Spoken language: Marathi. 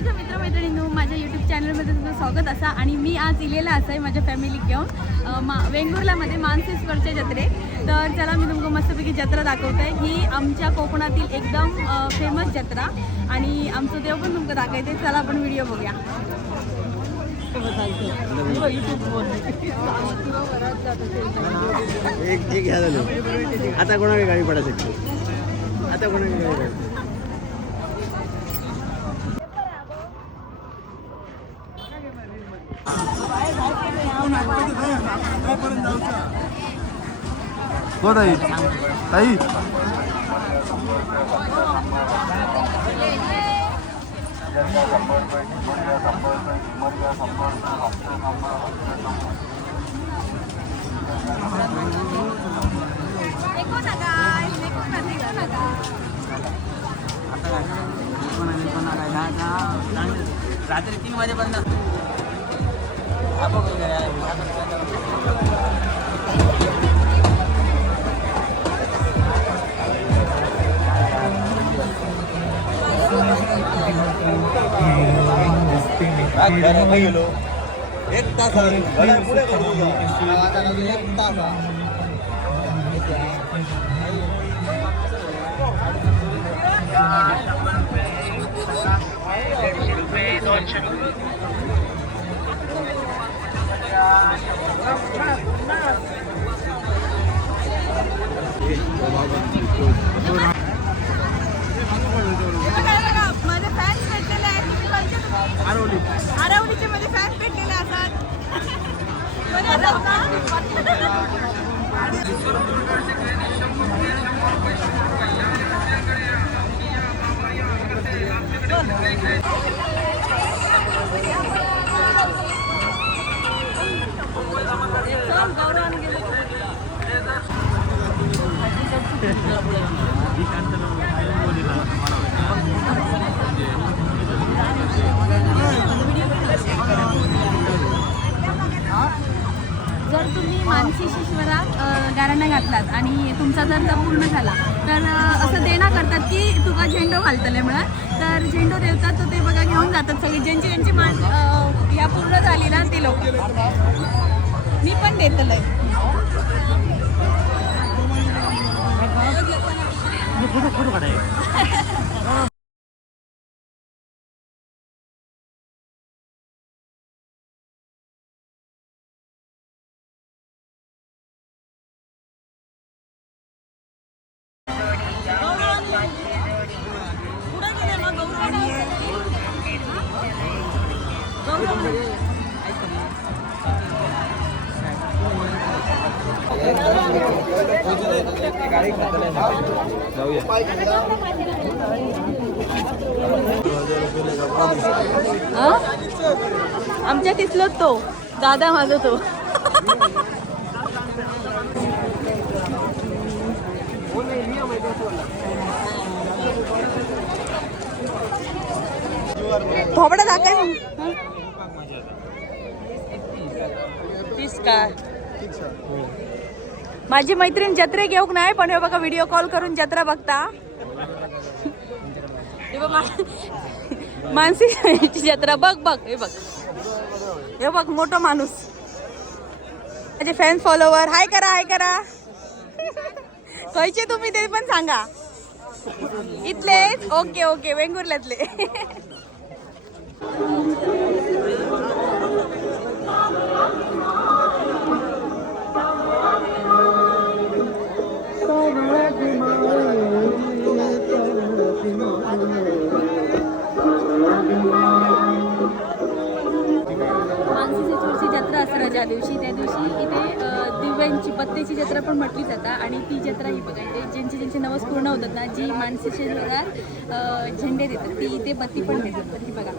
माझ्या मित्रमैत्रिणींनो, माझ्या यूट्यूब चॅनलमध्ये तुमचं स्वागत असा. आणि मी आज इलेला असं आहे माझ्या फॅमिली घेऊन वेंगुर्लामध्ये मानसेश्वरच्या जत्रे. तर चला मी तुमका मस्तपैकी जत्रा दाखवते. ही आमच्या कोकणातील एकदम फेमस जत्रा आणि आमचं देव पण तुमका दाखवते. चला आपण व्हिडिओ बघूया. आता कोणाला गाडी पडा शकते. आता कोणाला गाडी हो ताई ताई रात्री 3 वाजेपर्यंत गेलो 1 तास पुढे माझे फॅन्स भेटलेले आहेत. आरवलीचे माझे फॅन्स भेटलेले असतात. जर तुम्ही मानसेश्वरात गाराणा घातलात आणि तुमचा जर पूर्ण झाला तर असं देणं करतात की तुका झेंडो घालतले म्हणून. तर झेंडो देवतात तर ते बघा घेऊन जातात सगळे ज्यांची मान या पूर्ण झाली ना ते लोक. मी पण देतलंय. फोटो काढाय आमच्या तिथलो तो दादा माझा तो. थोबडा दाखव. तीस का माझी मैत्रीण जत्रे घेऊक नाही पण हे बघा व्हिडिओ कॉल करून जत्रा बघता. मानसी जत्रा बघ बघ हे बघ मोठा माणूस. माझे फॅन फॉलोवर हाय करा. खयचे तुम्ही ते पण सांगा. इथलेच ओके वेंगुर्ल्यातले. मानसेश्वरची जत्रा असते ज्या दिवशी त्या दिवशी इथे दिव्यांची बत्तीची जत्रा पण म्हटली जातात. आणि ती जत्रा ही बघा इथे ज्यांचे नवस पूर्ण होतात ना, जी मानसेश्वरात झेंडे देतात ती इथे बत्ती पण देतात. तर ही बघा